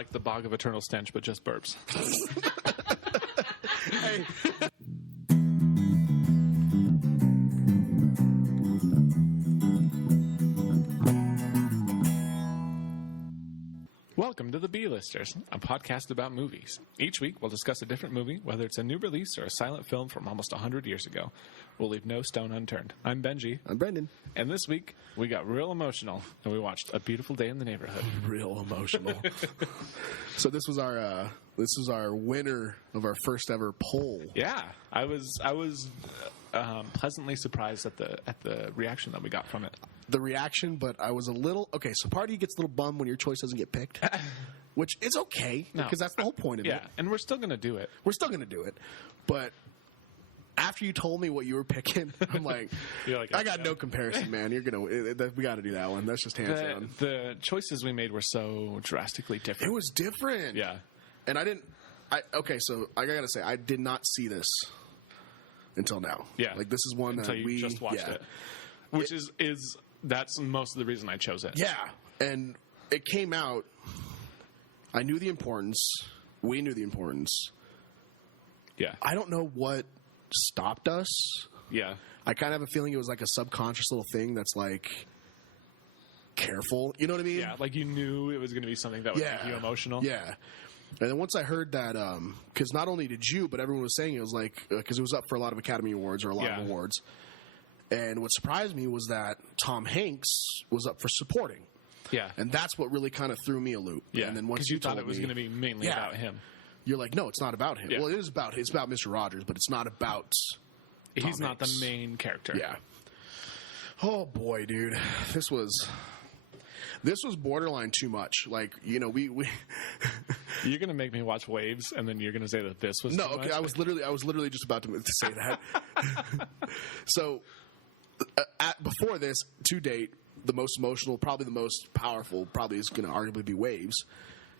like the Bog of Eternal Stench, but just burps. Hey. Welcome to The B-Listers, a podcast about movies. Each week, we'll discuss a different movie, whether it's a new release or a silent film from almost 100 years ago. We'll leave no stone unturned. I'm Benji. I'm Brendan. And this week, we got real emotional, and we watched A Beautiful Day in the Neighborhood. Real emotional. So this was our winner of our first ever poll. Yeah, I was pleasantly surprised at the reaction that we got from it. The reaction, but I was a little... Okay, so part of you gets a little bummed when your choice doesn't get picked, which is okay, because that's the whole point of it. Yeah, and we're still going to do it. We're still going to do it. But after you told me what you were picking, I'm like, I got no comparison, man. You're gonna... We got to do that one. That's just hands down. The choices we made were so drastically different. It was different. Yeah. And I didn't... Okay, so I got to say, I did not see this until now. Yeah. Like, this is one until that you just watched it. Which is that's most of the reason I chose it. Yeah. And it came out. I knew the importance. We knew the importance. Yeah. I don't know what stopped us. Yeah. I kind of have a feeling it was like a subconscious little thing that's like, careful. You know what I mean? Yeah. Like you knew it was going to be something that would make you emotional. Yeah. And then once I heard that, because not only did you, but everyone was saying it was like, because it was up for a lot of Academy Awards or a lot of awards. And what surprised me was that Tom Hanks was up for supporting. Yeah. And that's what really kind of threw me a loop. Yeah. And then once you thought it was going to be mainly about him. You're like, no, it's not about him. Yeah. Well, it's about Mr. Rodgers, but it's not about Tom He's not Hanks. the main character. Yeah. Oh boy, dude. This was borderline too much. Like, we You're going to make me watch Waves, and then you're going to say that this was too okay, much? I was literally just about to say that. So, before this, to date, the most emotional, probably the most powerful, probably is going to arguably be Waves.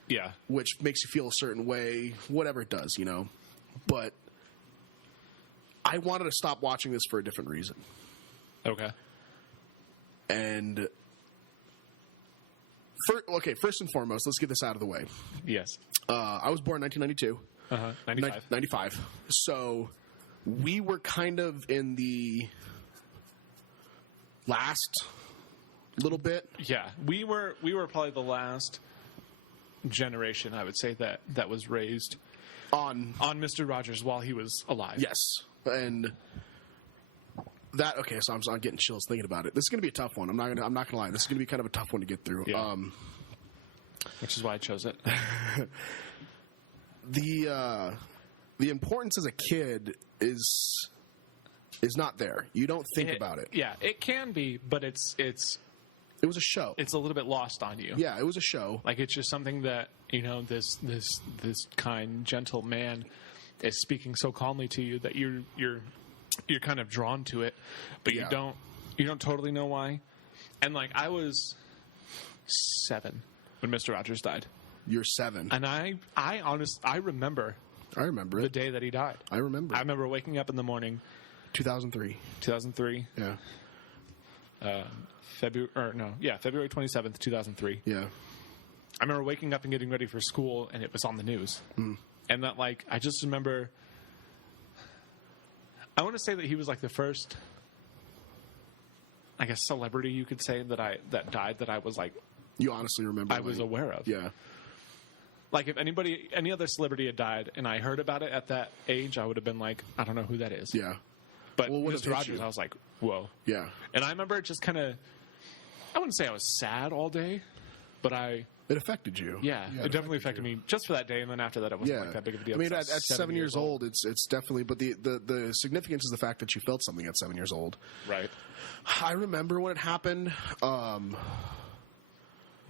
Yeah. Which makes you feel a certain way, whatever it does, But I wanted to stop watching this for a different reason. Okay. And first and foremost, let's get this out of the way. Yes. I was born in 1992. 95. 95. So we were kind of in the last little bit. Yeah. We were probably the last generation, I would say, that was raised on Mr. Rodgers while he was alive. Yes. And that, okay, so I'm getting chills thinking about it. This is going to be a tough one. I'm not going to lie. This is going to be kind of a tough one to get through. Yeah. Which is why I chose it. The importance as a kid is not there. You don't think about it. Yeah, it can be, but it was a show. It's a little bit lost on you. Yeah, it was a show. Like it's just something that this kind, gentle man is speaking so calmly to you that you're kind of drawn to it, but you don't totally know why. And like I was 7 when Mr. Rodgers died. You're 7, and I remember. I remember the day that he died. I remember waking up in the morning. 2003. Yeah. February 27th, 2003. Yeah. I remember waking up and getting ready for school, and it was on the news. Mm. And that, like, I just remember. I want to say that he was like the first, I guess, celebrity you could say that died that I was like. You honestly remember? I was aware of. Yeah. Like if any other celebrity had died, and I heard about it at that age, I would have been like, I don't know who that is. Yeah. But Mr. Rodgers, I was like, whoa. Yeah. And I remember it just kind of. I wouldn't say I was sad all day, but It affected you. Yeah, it definitely affected me just for that day, and then after that, it wasn't like that big of a deal. I mean, at 7 years old, it's definitely. But the significance is the fact that you felt something at 7 years old. Right. I remember when it happened. You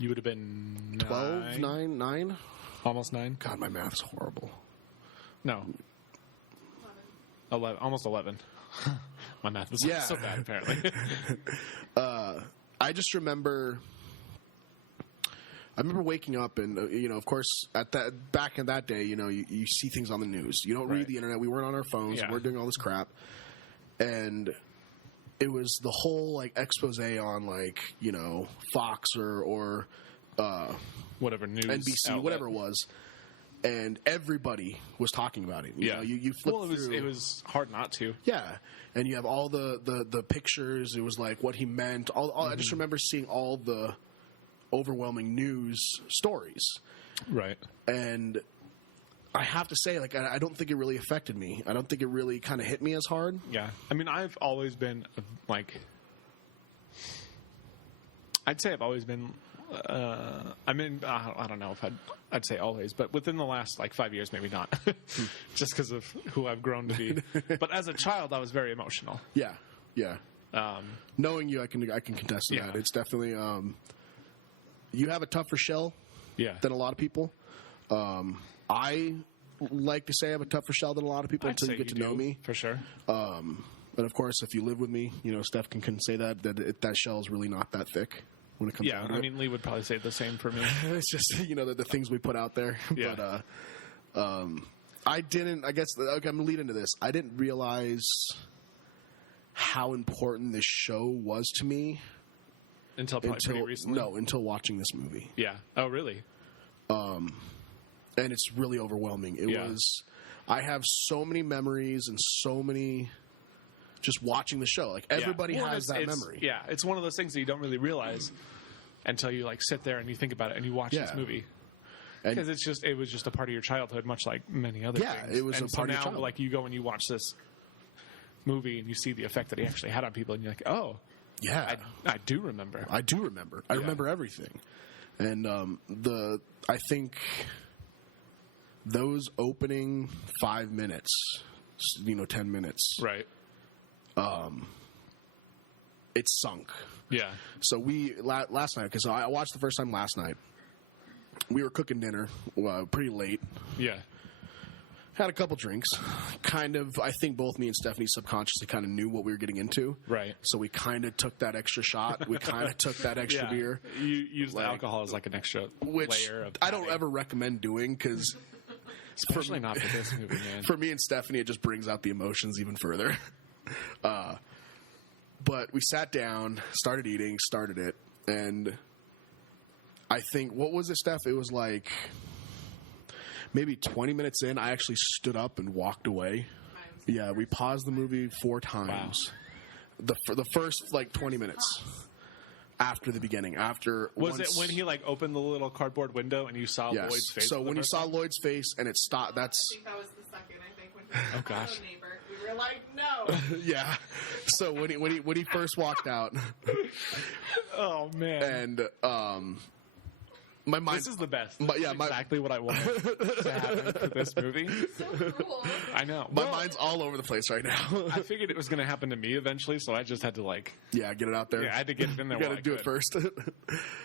would have been 12, 9? Almost 9. God, my math's horrible. No. 11, almost 11. My math was so bad, apparently. I just remember. I remember waking up and, of course, back in that day, you see things on the news. You don't read the internet. We weren't on our phones. Yeah. We're doing all this crap. And it was the whole, like, expose on, like, Fox or whatever news NBC, outlet. whatever it was, and everybody was talking about it. You know, you flip through. It was hard not to. Yeah, and you have all the pictures. It was like what he meant. I just remember seeing all the overwhelming news stories. Right. And I have to say, like, I don't think it really affected me. I don't think it really kind of hit me as hard. Yeah. I mean, I've always been, like... I'd say I've always been... I mean, I don't know if I'd say always, but within the last, 5 years, maybe not. Just because of who I've grown to be. But as a child, I was very emotional. Yeah. Yeah. Knowing you, I can contest to that. It's definitely... you have a tougher shell than a lot of people. I like to say I have a tougher shell than a lot of people until you get to know me. For sure. But of course, if you live with me, Steph can say that shell is really not that thick when it comes down to it. I mean, Lee would probably say the same for me. It's just, the things we put out there. Yeah. But I didn't, I guess, okay, I'm going to lead into this. I didn't realize how important this show was to me. Until pretty recently? No, until watching this movie. Yeah. Oh, really? And it's really overwhelming. It was. I have so many memories and so many. Just watching the show, like everybody has that memory. Yeah, it's one of those things that you don't really realize until you sit there and you think about it and you watch this movie. Because it was just a part of your childhood, much like many other things. Yeah, it was a part of your childhood. Like you go and you watch this movie and you see the effect that he actually had on people, and you're like, oh, yeah, I do remember. I remember everything, and I think those opening 5 minutes, 10 minutes, right. It sunk. Yeah. So last night, because I watched the first time last night. We were cooking dinner pretty late. Yeah. Had a couple drinks. Kind of, I think both me and Stephanie subconsciously kind of knew what we were getting into. Right. So we kind of took that extra shot. We kind of took that extra beer. You use the alcohol as an extra layer of I don't ever recommend doing because... Especially not for this movie, man. For me and Stephanie, it just brings out the emotions even further. But we sat down, started eating, started it, and I think, what was it, Steph? It was maybe 20 minutes in, I actually stood up and walked away. Yeah, we paused the movie 4 times. Wow. The first 20 minutes after the beginning. Was it when he opened the little cardboard window and you saw Lloyd's face? So when you saw Lloyd's face and it stopped, I think that was the second. I think when he oh gosh. the neighbor, we were like, no. Yeah. So when he first walked out. Oh man. And my mind. This is the best. Exactly what I wanted to happen for this movie. So cool. I know. My mind's all over the place right now. I figured it was going to happen to me eventually, so I just had to get it out there. Yeah, I had to get it in there. You got to do it first. So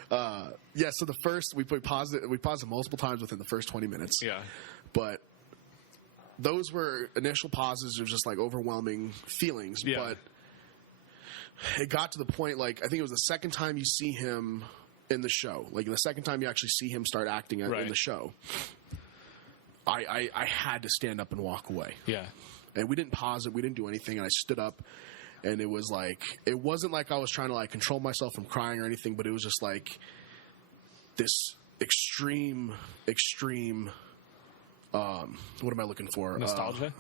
the first we paused it. We paused it multiple times within the first 20 minutes. Yeah, but those were initial pauses of just overwhelming feelings. Yeah. But it got to the point I think it was the second time you see him in the show, the second time you actually see him start acting in the show, I had to stand up and walk away. Yeah. And we didn't pause it. We didn't do anything. And I stood up, and it was it wasn't like I was trying to control myself from crying or anything, but it was just this extreme, what am I looking for? Nostalgia?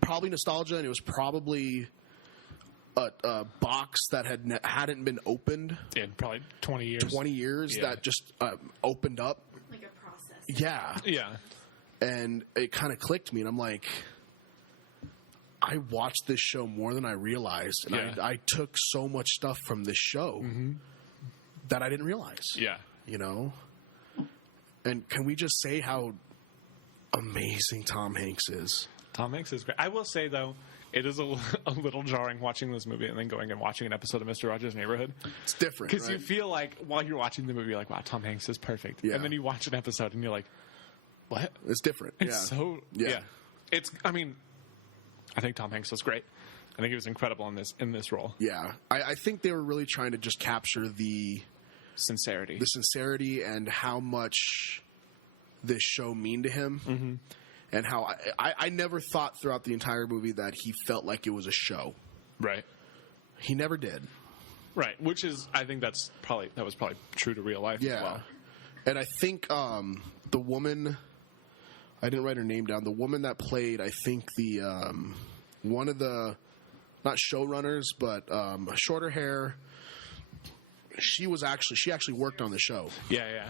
Probably nostalgia, and it was probably a box that hadn't been opened in probably 20 years. 20 years that just opened up. Like a process. Yeah. Yeah. And it kind of clicked me, and I'm like, I watched this show more than I realized, and I took so much stuff from this show that I didn't realize. Yeah. And can we just say how amazing Tom Hanks is? Tom Hanks is great. I will say, though, it is a little jarring watching this movie and then going and watching an episode of Mr. Rogers' Neighborhood. It's different, because you feel while you're watching the movie, you're like, wow, Tom Hanks is perfect. Yeah. And then you watch an episode and you're like, what? It's different. It's so... Yeah. It's... I mean, I think Tom Hanks was great. I think he was incredible in this role. Yeah. I think they were really trying to just capture the... sincerity. The sincerity and how much this show mean to him. Mm-hmm. And how I never thought throughout the entire movie that he felt like it was a show. Right. He never did. Right. Which is, I think that was probably true to real life as well. And I think the woman, I didn't write her name down. The woman that played, I think the one of the not showrunners, but shorter hair. She actually worked on the show. Yeah.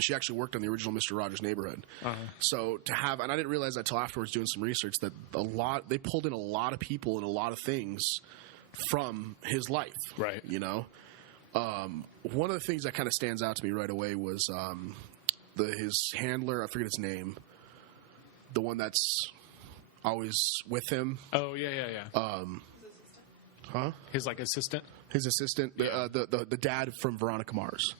She actually worked on the original Mr. Rogers' Neighborhood. So to have, and I didn't realize that until afterwards doing some research, that they pulled in a lot of people and a lot of things from his life. Right. You know? One of the things that kind of stands out to me right away was his handler, I forget his name, the one that's always with him. Oh, yeah. His, like, assistant? His assistant, the dad from Veronica Mars.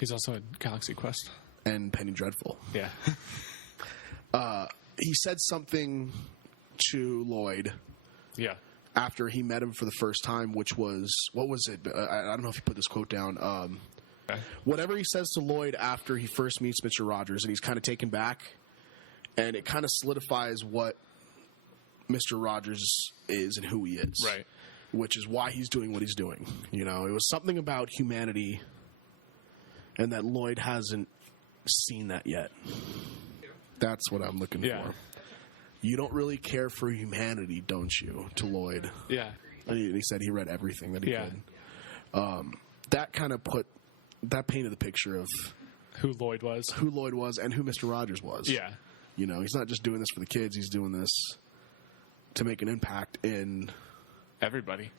He's also in Galaxy Quest. And Penny Dreadful. Yeah. He said something to Lloyd. Yeah. After he met him for the first time, which was, what was it? I don't know if you put this quote down. Okay. Whatever he says to Lloyd after he first meets Mr. Rogers, and he's kind of taken back, and it kind of solidifies what Mr. Rogers is and who he is. Right. Which is why he's doing what he's doing. You know, it was something about humanity, and that Lloyd hasn't seen that yet. That's what I'm looking for. You don't really care for humanity, don't you, to Lloyd? Yeah. And he said he read everything that he could. That kind of painted the picture of who Lloyd was and who Mr. Rogers was. Yeah. You know, he's not just doing this for the kids. He's doing this to make an impact in everybody,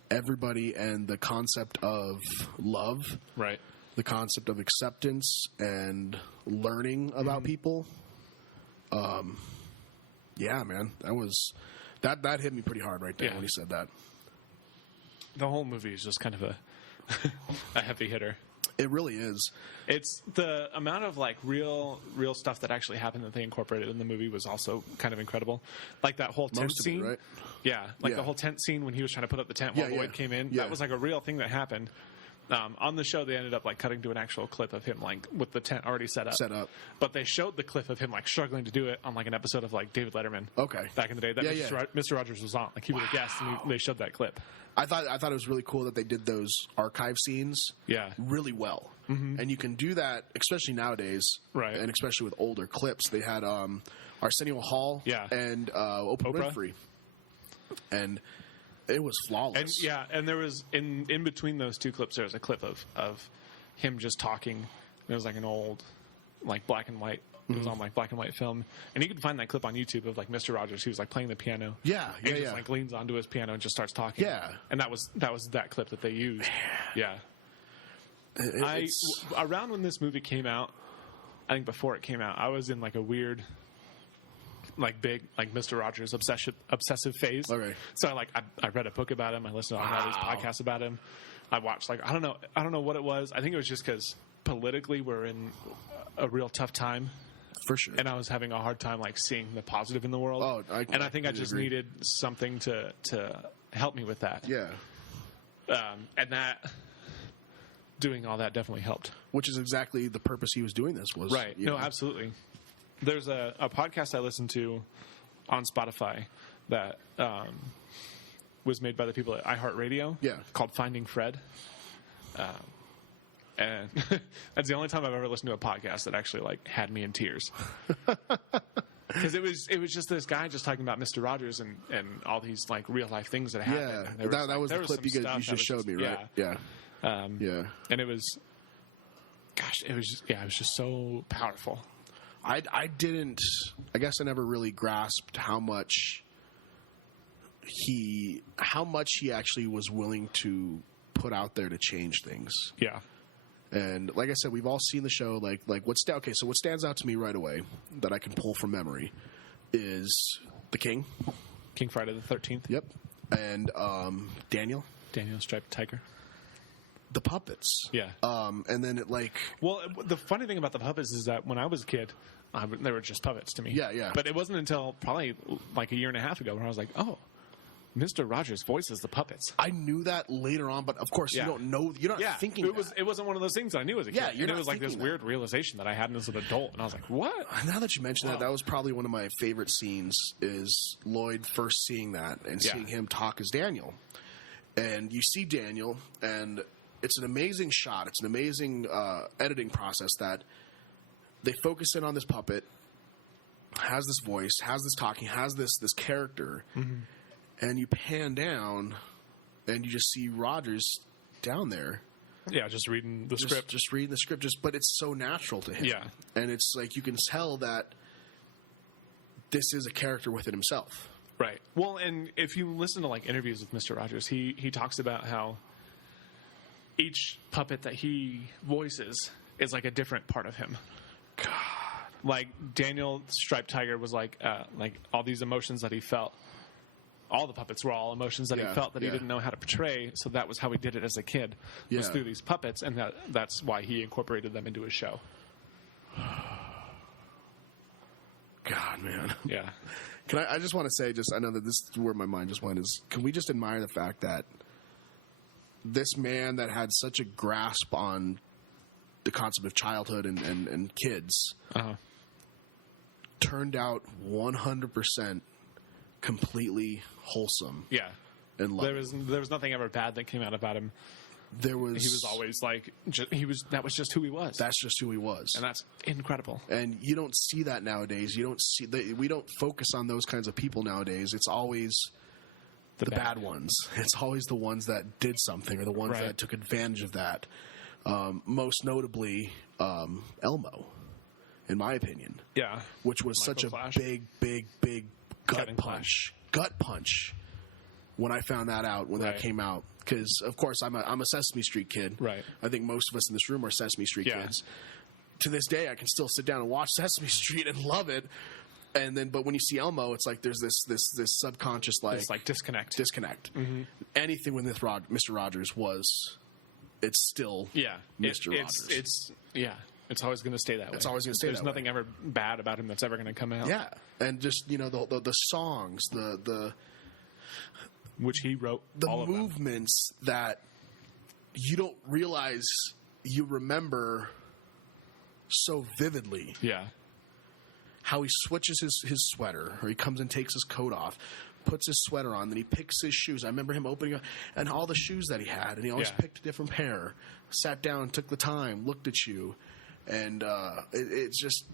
and the concept of love. Right. The concept of acceptance and learning about people. Yeah, man, that hit me pretty hard right there when he said that. The whole movie is just kind of a heavy hitter. It really is. It's the amount of like real stuff that actually happened that they incorporated in the movie was also kind of incredible. Like that whole tent scene, right? Yeah, the whole tent scene when he was trying to put up the tent while Lloyd came in. That was like a real thing that happened. On the show, they ended up like cutting to an actual clip of him like with the tent already set up. But they showed the clip of him like struggling to do it on like an episode of like David Letterman. Okay. Back in the day, that Mr. Rogers was on. Like he was a guest, and they showed that clip. I thought it was really cool that they did those archive scenes. Really well. Mm-hmm. And you can do that, especially nowadays. Right. And especially with older clips. They had Arsenio Hall. And Oprah Winfrey. And it was flawless. And there was in between those two clips, there was a clip of him just talking. It was like an old, like black and white. It was on like black and white film, and you can find that clip on YouTube of like Mr. Rogers, who's like playing the piano. He just like leans onto his piano and just starts talking. And that was that clip that they used. Around when this movie came out, I think before it came out, I was in like a weird, like big, like Mr. Rogers obsessive phase. Okay. So I read a book about him. I listened to all these podcasts about him. I watched I don't know what it was. I think it was just because politically we're in a real tough time. For sure. And I was having a hard time like seeing the positive in the world. I think I just needed something to help me with that. Yeah. And that doing all that definitely helped. Which is exactly the purpose he was doing this was. Right. No, absolutely. There's a podcast I listened to on Spotify that was made by the people at iHeartRadio. Called Finding Fred. And that's the only time I've ever listened to a podcast that actually like had me in tears. Because it was just this guy just talking about Mr. Rogers and all these like real life things that happened. Yeah, that was the clip you just showed me, right? Yeah. And it was, gosh, it was just so powerful. I guess I never really grasped how much he actually was willing to put out there to change things. Yeah. And like I said, we've all seen the show. So what stands out to me right away that I can pull from memory is the King Friday the 13th. Yep. And Daniel Striped Tiger. The puppets. Yeah. And then well, the funny thing about the puppets is that when I was a kid, they were just puppets to me. Yeah. But it wasn't until probably like a year and a half ago when I was like, oh, Mr. Rogers voices the puppets. I knew that later on, but of course you don't know. You're not thinking. It wasn't one of those things that I knew as a kid. Yeah, it was like this weird realization that I had as an adult, and I was like, "What?" Now that you mention that was probably one of my favorite scenes. Is Lloyd first seeing that and seeing him talk as Daniel, and you see Daniel, and it's an amazing shot. It's an amazing editing process that they focus in on this puppet, has this voice, has this talking, has this character, and you pan down, and you just see Rodgers down there. Yeah, just reading the script. Just reading the script, but it's so natural to him. Yeah. And it's like you can tell that this is a character within himself. Right. Well, and if you listen to like interviews with Mr. Rodgers, he talks about how each puppet that he voices is like a different part of him. God. Like Daniel Striped Tiger was like all these emotions that he felt. All the puppets were all emotions that he felt that he didn't know how to portray, so that was how he did it as a kid, was through these puppets, and that's why he incorporated them into his show. God, man. Yeah. I just want to say, I know that this is where my mind just went, is can we just admire the fact that this man that had such a grasp on the concept of childhood and kids turned out 100% completely wholesome. Yeah. And loving. There was nothing ever bad that came out about him. He was always like, that was just who he was. That's just who he was. And that's incredible. And you don't see that nowadays. We don't focus on those kinds of people nowadays. It's always the bad ones. It's always the ones that did something or the ones that took advantage of that. Most notably, Elmo, in my opinion. Yeah. Which was such a big gut punch when I found that out, when that came out. Because, of course, I'm a Sesame Street kid. Right. I think most of us in this room are Sesame Street kids. To this day, I can still sit down and watch Sesame Street and love it. But when you see Elmo, it's like there's this subconscious it's like disconnect. Mm-hmm. Anything with Mr. Rodgers it's still Mr. Rodgers. It's always going to stay that way. It's always going to stay that way. There's nothing ever bad about him that's ever going to come out. Yeah, and just the songs, which he wrote, the all of movements that you don't realize you remember so vividly. Yeah. How he switches his sweater, or he comes and takes his coat off, puts his sweater on, then he picks his shoes. I remember him opening up, and all the shoes that he had, and he always picked a different pair, sat down, took the time, looked at you, and it's just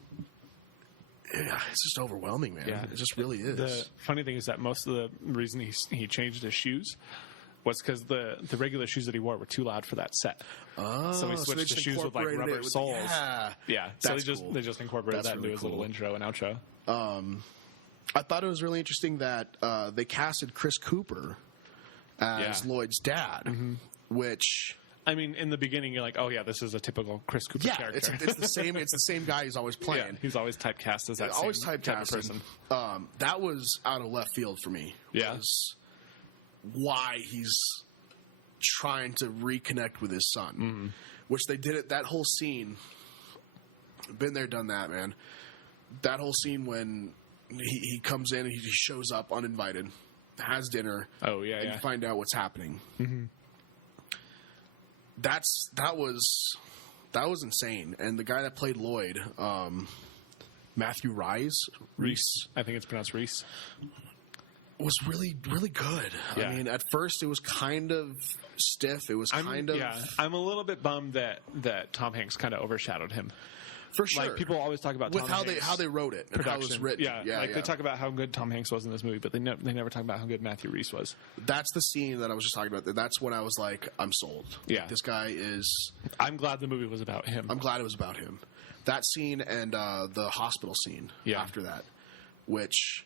overwhelming, man. Yeah. It just really is. The funny thing is that most of the reason he changed his shoes was because the regular shoes that he wore were too loud for that set. Oh, so he switched to shoes with like rubber soles. Yeah. So they just incorporated that into his little intro and outro. I thought it was really interesting that they casted Chris Cooper as Lloyd's dad, which, I mean, in the beginning you're like, oh yeah, this is a typical Chris Cooper character. It's the same. It's the same guy he's always playing. Yeah, he's always typecast as that. Always typecast type of person. That was out of left field for me. Yeah. Was why he's trying to reconnect with his son, which they did it. That whole scene, been there, done that, man. That whole scene when he comes in and he shows up uninvited, has dinner. Oh yeah, and you find out what's happening. Mm-hmm. That was insane. And the guy that played Lloyd, Matthew Reese, I think it's pronounced Reese, was really, really good. Yeah. I mean, at first it was kind of stiff. It was I'm a little bit bummed that Tom Hanks kind of overshadowed him. For sure. Like, people always talk about with Tom Hanks how they wrote it and how it was written. They talk about how good Tom Hanks was in this movie, but they never talk about how good Matthew Reese was. That's the scene that I was just talking about. That's when I was like, I'm sold. Yeah. Like, this guy is... I'm glad the movie was about him. I'm glad it was about him. That scene and the hospital scene after that, which...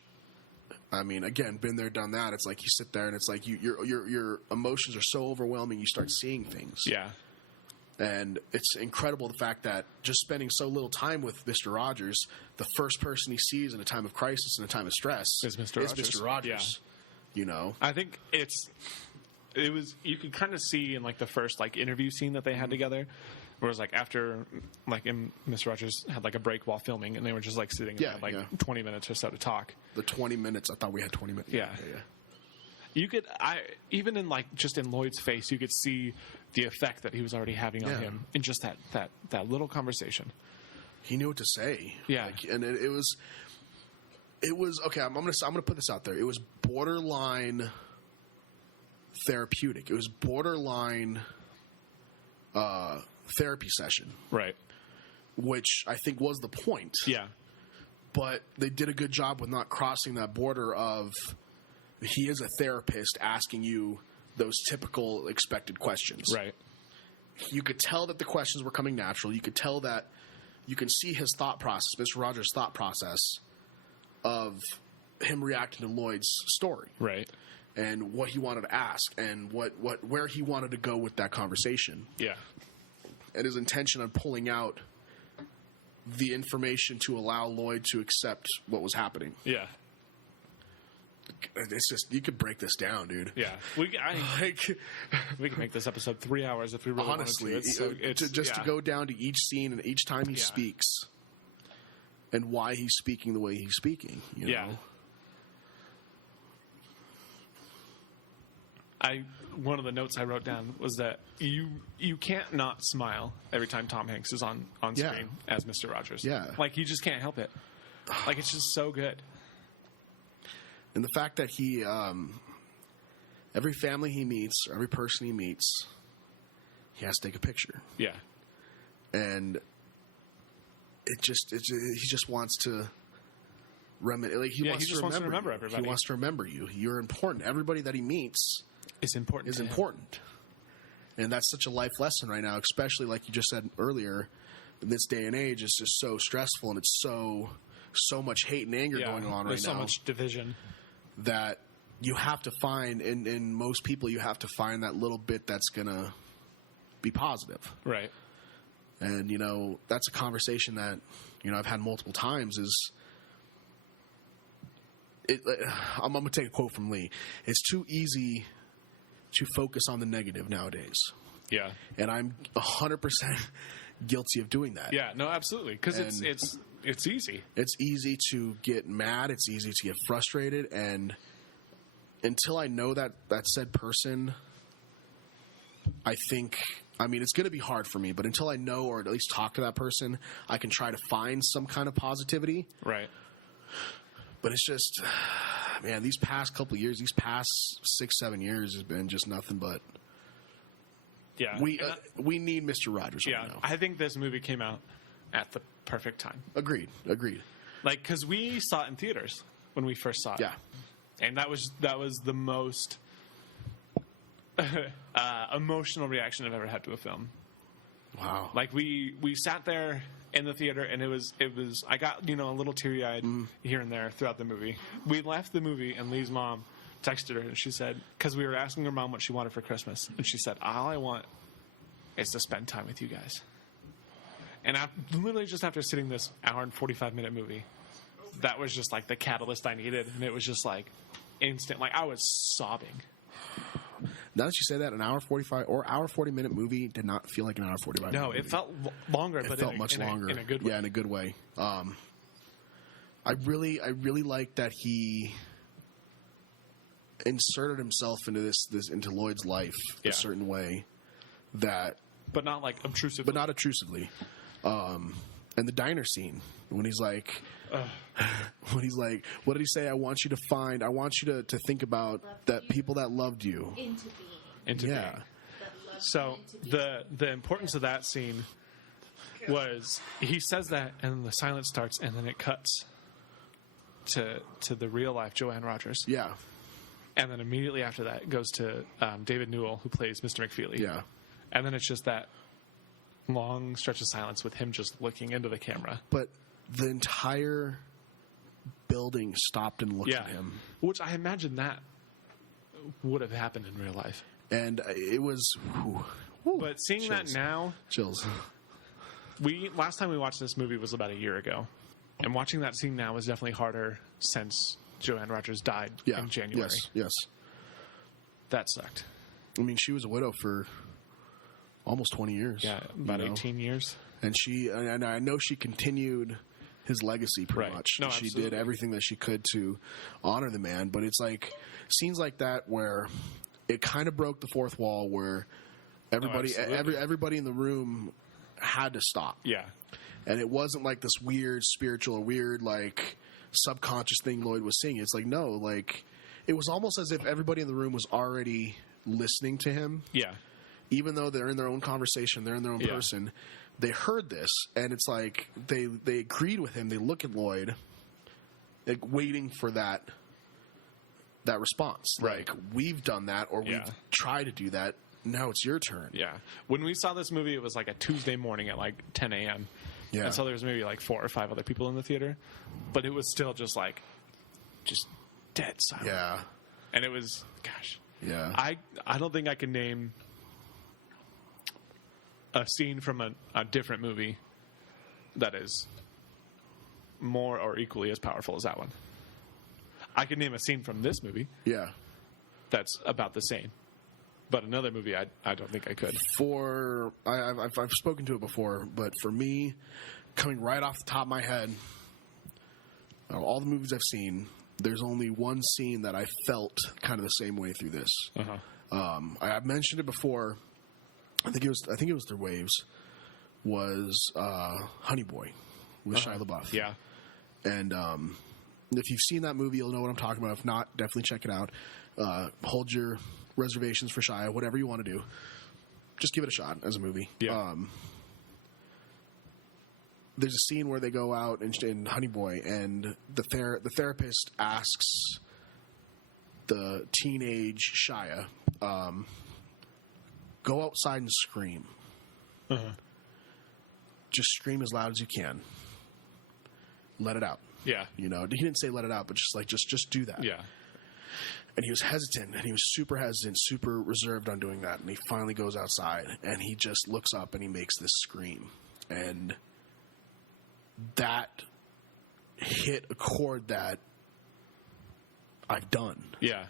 I mean, again, been there, done that. It's like you sit there and it's like your emotions are so overwhelming, you start seeing things. Yeah. And it's incredible the fact that just spending so little time with Mr. Rodgers, the first person he sees in a time of crisis and a time of stress is Mr. Rodgers. Yeah. You know? I think you could kind of see in like the first like interview scene that they had together. Whereas, like, after, like, Mr. Rodgers had, like, a break while filming, and they were just, like, sitting there, 20 minutes or so to talk. The 20 minutes, I thought we had 20 minutes. Yeah. You could, even in, like, just in Lloyd's face, you could see the effect that he was already having on him in just that little conversation. He knew what to say. Yeah. Like, and it was, okay, I'm gonna put this out there. It was borderline therapeutic. It was borderline, therapy session. Right. which I think was the point. Yeah. But they did a good job with not crossing that border of he is a therapist asking you those typical expected questions. Right. You could tell that the questions were coming natural. You could tell that you can see his thought process, Mr. Rodgers' thought process of him reacting to Lloyd's story. Right. And what he wanted to ask and where he wanted to go with that conversation. Yeah. And his intention on pulling out the information to allow Lloyd to accept what was happening. Yeah. It's just, you could break this down, dude. Yeah. We can make this episode 3 hours if we really honestly, wanted to. To go down to each scene and each time he speaks and why he's speaking the way he's speaking. You know? One of the notes I wrote down was that you can't not smile every time Tom Hanks is on screen as Mr. Rodgers. Yeah. Like, you just can't help it. Like, it's just so good. And the fact that he, every family he meets, or every person he meets, he has to take a picture. Yeah. And he just wants to he wants to remember everybody. He wants to remember you. You're important. Everybody that he meets is important. And that's such a life lesson right now, especially like you just said earlier, in this day and age, it's just so stressful and it's so much hate and anger going on right now. There's so much division. That you have to find, in most people, you have to find that little bit that's going to be positive. Right. And, that's a conversation that, I've had multiple times I'm going to take a quote from Lee. It's too easy to focus on the negative nowadays. Yeah. And I'm 100% guilty of doing that. Yeah, no, absolutely. Because it's easy. It's easy to get mad. It's easy to get frustrated. And until I know that said person, it's going to be hard for me. But until I know or at least talk to that person, I can try to find some kind of positivity. Right. But it's just, man, these past couple of years, these past 6-7 years has been just nothing but. Yeah. We need Mr. Rodgers right now. I think this movie came out at the perfect time. Agreed. Like, because we saw it in theaters when we first saw it. Yeah. And that was the most emotional reaction I've ever had to a film. Wow. Like, we sat there in the theater, and it was I got, a little teary-eyed here and there throughout the movie. We left the movie, and Lee's mom texted her, and she said, because we were asking her mom what she wanted for Christmas, and she said, all I want is to spend time with you guys. And literally just after sitting this hour and 45-minute movie, that was just like the catalyst I needed, and it was just like instant. Like, I was sobbing. Now that you say that, an hour 45 or hour 40-minute movie did not feel like an hour 45. No, it felt longer. It but felt much longer in a good way. Yeah, in a good way. I really like that he inserted himself into into Lloyd's life a certain way that, but not like obtrusively. But not obtrusively. And the diner scene when he's like. When he's like, what did he say? I want you to think about that people that loved you. Into being. So the importance of that scene was he says that, and the silence starts, and then it cuts to the real life Joanne Rodgers. Yeah. And then immediately after that, it goes to David Newell, who plays Mr. McFeely. Yeah. And then it's just that long stretch of silence with him just looking into the camera. But the entire building stopped and looked at him. Which I imagine that would have happened in real life. And it was... But seeing chills. that now... Chills. Last time we watched this movie was about a year ago. And watching that scene now is definitely harder since Joanne Rodgers died in January. Yes. That sucked. I mean, she was a widow for almost 20 years. Yeah, about 18 years. And I know she continued his legacy pretty much. No, she did everything that she could to honor the man. But it's like scenes like that where it kind of broke the fourth wall, where everybody in the room had to stop. Yeah. And it wasn't like this weird spiritual or weird like subconscious thing Lloyd was seeing. It's like, no, like it was almost as if everybody in the room was already listening to him. Yeah. Even though they're in their own conversation, they're in their own person, they heard this, and it's like they agreed with him. They look at Lloyd, like waiting for that response. Right. Like, we've done that, or we've tried to do that. Now it's your turn. Yeah. When we saw this movie, it was like a Tuesday morning at like 10 a.m. Yeah. And so there was maybe like 4 or 5 other people in the theater, but it was still just dead silent. Yeah. And it was, gosh. Yeah. I don't think I can name a scene from a different movie that is more or equally as powerful as that one. I could name a scene from this movie Yeah. that's about the same. But another movie, I don't think I could. I've spoken to it before, but for me, coming right off the top of my head, all the movies I've seen, there's only one scene that I felt kind of the same way through this. Uh-huh. I've mentioned it before. I think it was through Waves. Was Honey Boy with Shia LaBeouf. Yeah. And if you've seen that movie, you'll know what I'm talking about. If not, definitely check it out. Hold your reservations for Shia, whatever you want to do. Just give it a shot as a movie. Yeah. There's a scene where they go out in Honey Boy, and the therapist asks the teenage Shia, go outside and scream. Uh-huh. Just scream as loud as you can. Let it out. Yeah. You know, he didn't say let it out, but just do that. Yeah. And he was hesitant, and he was super hesitant, super reserved on doing that. And he finally goes outside, and he just looks up, and he makes this scream. And that hit a chord that I've done. Yeah.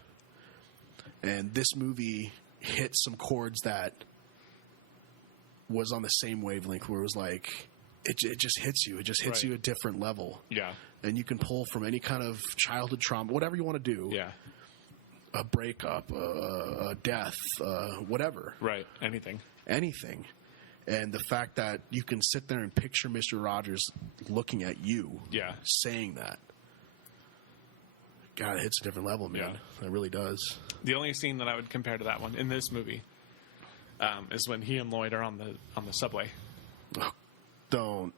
And this movie hit some chords that was on the same wavelength, where it was like, it just hits you. It just hits you a different level. Yeah. And you can pull from any kind of childhood trauma, whatever you want to do. Yeah. A breakup, a death, whatever. Right. Anything. And the fact that you can sit there and picture Mr. Rodgers looking at you, saying that, God, it hits a different level, man. It really does. The only scene that I would compare to that one in this movie is when he and Lloyd are on the subway. Oh, don't.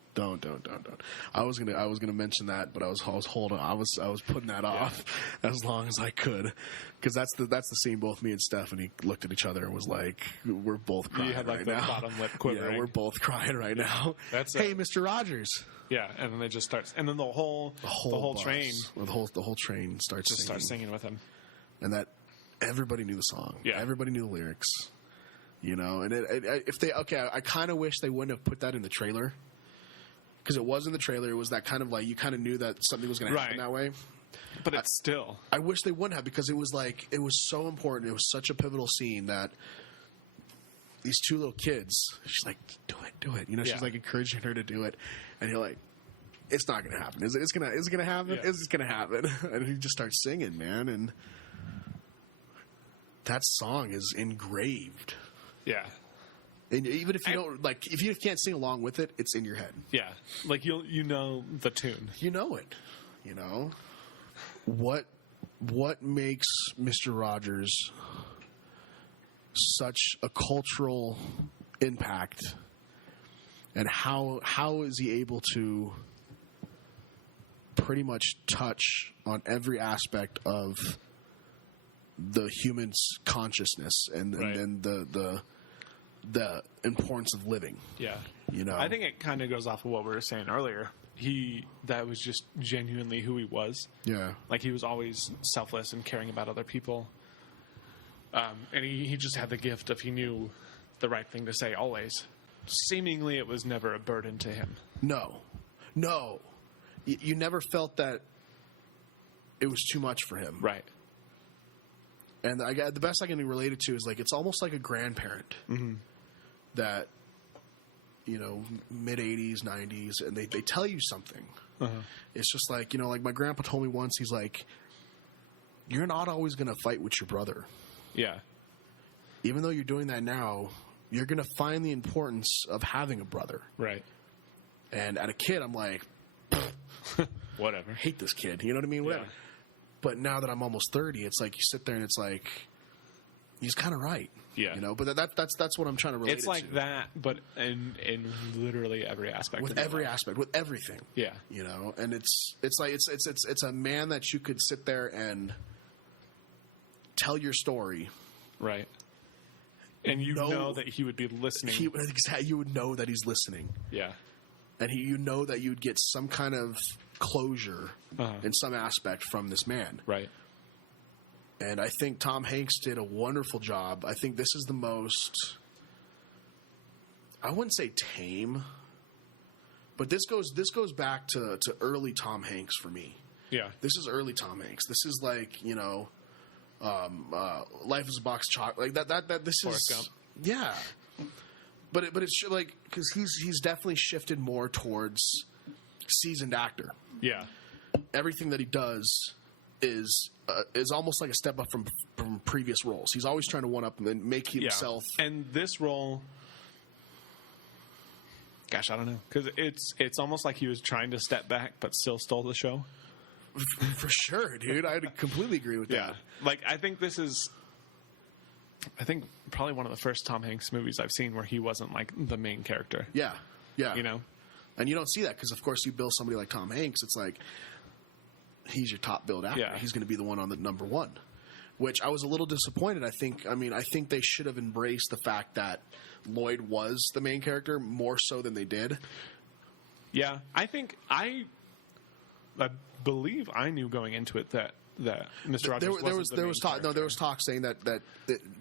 I was gonna mention that, but I was holding. I was putting that off as long as I could, because that's the scene. Both me and Stephanie looked at each other and was like, "We're both crying." You had like right the now. bottom lip quivering. Yeah, we're both crying right now. That's hey, Mr. Rodgers. Yeah, and then it just starts, and then the whole bus, train, the whole train starts singing with him, and that everybody knew the song. Yeah, everybody knew the lyrics. You know, and I kind of wish they wouldn't have put that in the trailer. Because it was in the trailer, it was that kind of like, you kind of knew that something was going to happen that way. But it's still. I wish they wouldn't have, because it was like, it was so important. It was such a pivotal scene that these two little kids, she's like, do it. You know, she's like encouraging her to do it. And you're like, it's not going to happen. Is it going to happen? Yeah. Is it going to happen? And he just starts singing, man. And that song is engraved. Yeah. And even if you don't, like, if you can't sing along with it, it's in your head. Yeah, like you know the tune. You know it. You know what makes Mr. Rodgers such a cultural impact, and how is he able to pretty much touch on every aspect of the human's consciousness and the importance of living. Yeah. You know, I think it kind of goes off of what we were saying earlier. That was just genuinely who he was. Yeah. Like, he was always selfless and caring about other people. And he just had the gift of, he knew the right thing to say always. Seemingly, it was never a burden to him. No. You never felt that it was too much for him. Right. And the best I can relate it to is, like, it's almost like a grandparent that, you know, mid-'80s, 90s, and they tell you something. Uh-huh. It's just like, you know, like my grandpa told me once, he's like, you're not always going to fight with your brother. Yeah. Even though you're doing that now, you're going to find the importance of having a brother. Right. And at a kid, I'm like, whatever. I hate this kid. You know what I mean? Whatever. Yeah. But now that I'm almost 30, it's like you sit there and it's like, he's kind of right. Yeah. You know, but that's what I'm trying to relate. It's like that, but in literally every aspect. With every aspect, with everything. Yeah. You know, and it's like it's a man that you could sit there and tell your story. Right. And you know that he would be listening. You would know that he's listening. Yeah. And you know that you'd get some kind of closure in some aspect from this man. Right. And I think Tom Hanks did a wonderful job. I think this is the most, I wouldn't say tame, but this goes back to early Tom Hanks for me. Yeah. This is early Tom Hanks. This is like, you know, Life is a Box of Chocolate. Like that this Forrest is Gump. Yeah. But it's like, because he's definitely shifted more towards seasoned actor. Yeah. Everything that he does is almost like a step up from previous roles. He's always trying to one up and make himself. Yeah. And this role, gosh, I don't know, because it's almost like he was trying to step back, but still stole the show. For sure, dude. I completely agree with that. Like I think this is, probably one of the first Tom Hanks movies I've seen where he wasn't like the main character. Yeah, yeah. You know, and you don't see that because, of course, you bill somebody like Tom Hanks. It's like he's your top billed actor. Yeah. He's going to be the one on the number one. Which I was a little disappointed. I think they should have embraced the fact that Lloyd was the main character more so than they did. Yeah, I believe I knew going into it that Mr. Rodgers there was talk saying that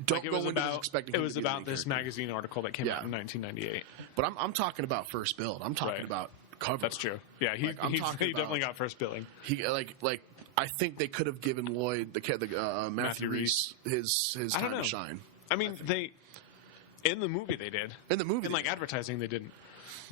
don't go into this expecting him to be the about main this character. magazine article that came out in 1998. But I'm talking about first build. I'm talking about cover. That's true. Yeah, he definitely got first billing. He like I think they could have given Lloyd the Matthew Rhys his time to shine. I mean, they in the movie they did. In the movie, in like advertising, they didn't.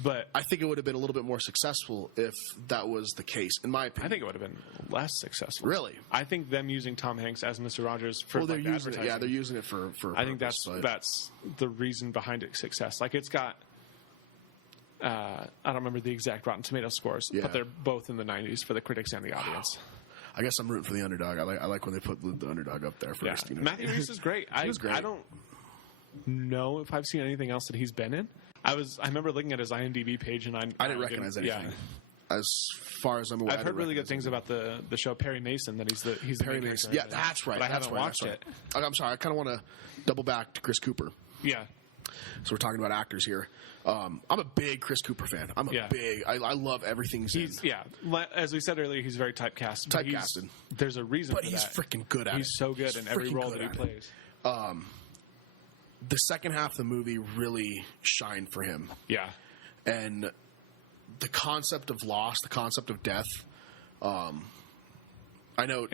But I think it would have been a little bit more successful if that was the case, in my opinion. I think it would have been less successful. Really? I think them using Tom Hanks as Mr. Rogers for they're using advertising. it. Yeah, they're using it for I think that's the reason behind its success. Like it's got. I don't remember the exact Rotten Tomato scores, but they're both in the 90s for the critics and the audience. I guess I'm rooting for the underdog. I like when they put the underdog up there first. Yeah. You know? Matthew Rhys is great. He was great. I don't know if I've seen anything else that he's been in. I remember looking at his IMDb page and I didn't recognize anything. Yeah. As far as I'm aware, I've heard really good things about the show Perry Mason. That he's Perry Mason. Yeah, that's right. But I haven't watched it. I'm sorry. I kind of want to double back to Chris Cooper. Yeah. So we're talking about actors here. I'm a big Chris Cooper fan. I love everything he's in. Yeah. As we said earlier, he's very typecast. Typecasted. There's a reason but for he's that. Freaking good at it. He's so good in every role that he plays. The second half of the movie really shined for him. Yeah. And the concept of loss, the concept of death, I know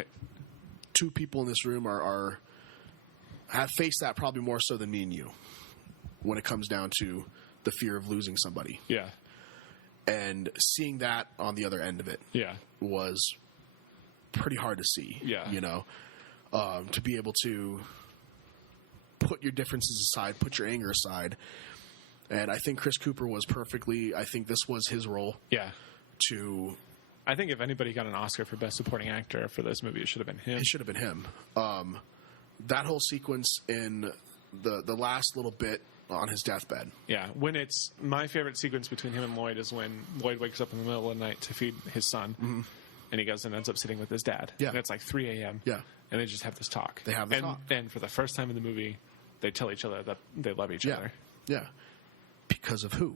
two people in this room have faced that probably more so than me and you when it comes down to the fear of losing somebody. Yeah. And seeing that on the other end of it was pretty hard to see. Yeah. You know, to be able to put your differences aside, put your anger aside. And I think Chris Cooper was I think this was his role. Yeah. I think if anybody got an Oscar for Best Supporting Actor for this movie, it should have been him. It should have been him. That whole sequence in the last little bit on his deathbed. Yeah. When it's my favorite sequence between him and Lloyd is when Lloyd wakes up in the middle of the night to feed his son. Mm-hmm. And he goes and ends up sitting with his dad. Yeah. And it's like 3 a.m. Yeah. And they just have this talk. They have the talk. And for the first time in the movie, they tell each other that they love each other. Yeah. Because of who?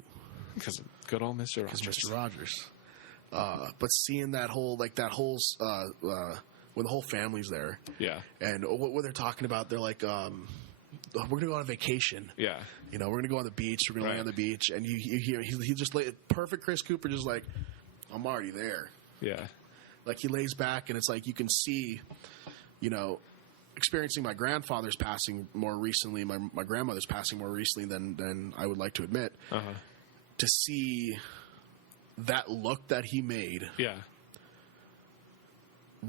Because of good old Mr. Rodgers. Mr. Rodgers. But seeing that whole when the whole family's there. Yeah. And what they're talking about, they're like, we're going to go on a vacation. Yeah. You know, we're going to go on the beach. We're going to lay on the beach. And you hear, he just perfect Chris Cooper, just like, I'm already there. Yeah. Like he lays back and it's like you can see, you know, experiencing my grandfather's passing more recently, my grandmother's passing more recently than I would like to admit. Uh-huh. To see that look that he made,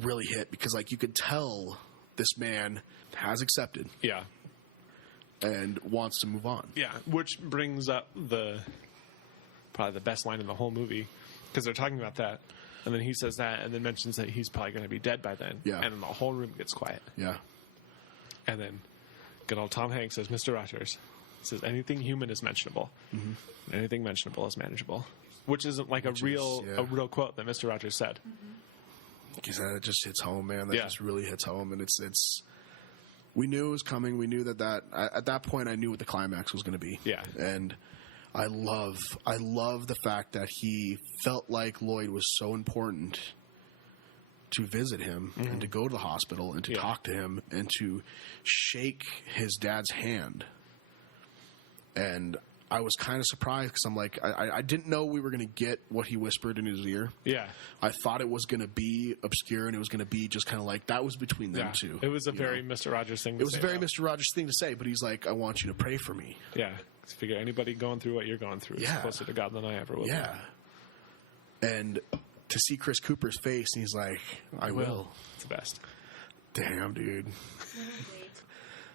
really hit because like you could tell this man has accepted, and wants to move on. Yeah, which brings up probably the best line in the whole movie because they're talking about that. And then he says that and then mentions that he's probably going to be dead by then. Yeah. And then the whole room gets quiet. Yeah. And then good old Tom Hanks as Mr. Rodgers. He says anything human is mentionable. Mm-hmm. Anything mentionable is manageable. Which isn't like a real quote that Mr. Rodgers said. Because that just hits home, man. That just really hits home, and it's. We knew it was coming. We knew that at that point, I knew what the climax was going to be. Yeah, and I love the fact that he felt like Lloyd was so important to visit him and to go to the hospital and to talk to him and to shake his dad's hand. And I was kind of surprised because I'm like, I didn't know we were going to get what he whispered in his ear. Yeah. I thought it was going to be obscure and it was going to be just kind of like, that was between them two. It was a very Mr. Rodgers thing to say. It was a very Mr. Rodgers thing to say, but he's like, I want you to pray for me. Yeah. I figure anybody going through what you're going through is closer to God than I ever will. Yeah. And to see Chris Cooper's face, and he's like, I will. It's the best. Damn, dude.